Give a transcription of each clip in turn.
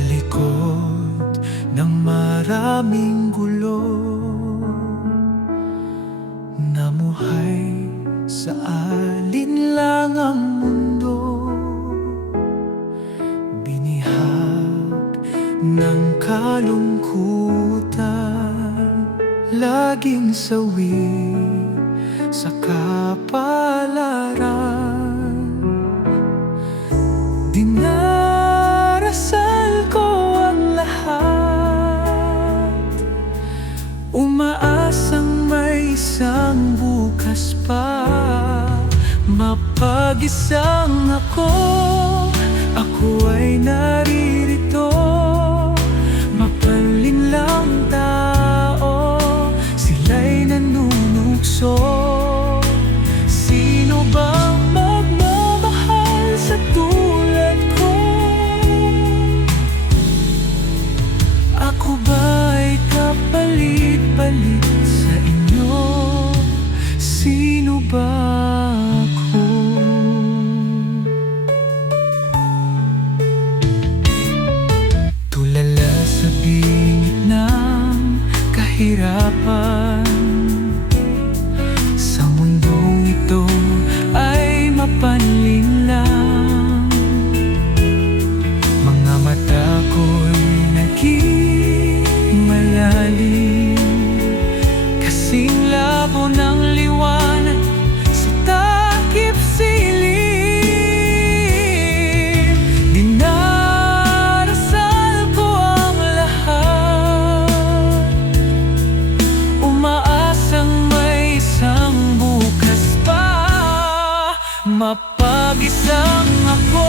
likod ng maraming gulo Namuhay sa alinlangang mundo. Binihag ng kalungkutan Laging sawi sa kapalaran pa Mapag-isang ako. Ako ay naririto ba ako? Tulala sa bingit ng kahirapan Mapag-isang ako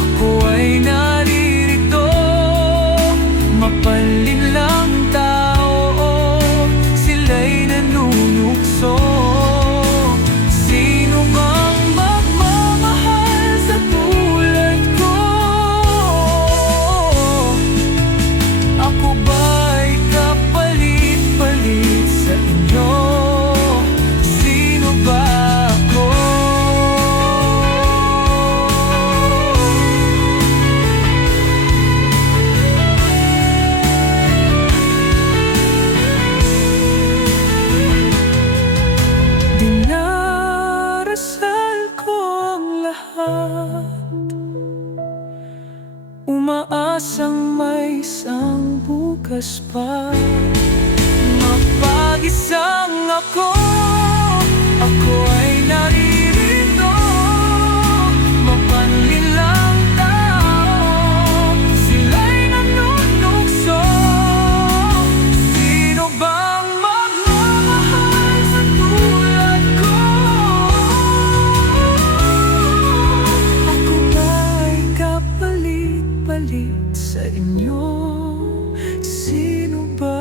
Ako ay naririto Umaasang may isang bukas pa. Mapag-isang Ako inyo? Sino ba